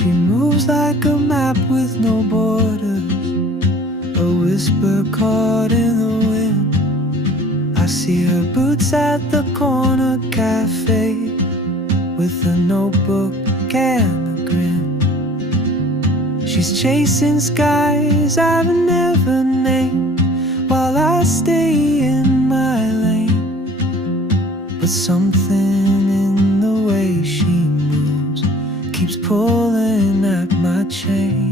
She moves like a map with no borders, a whisper caught in the wind. I see her boots at the corner cafe, with a notebook and a grin. She's chasing skies I've never named, while I stay in my lane. But something in the way she moves keeps pulling at my chain.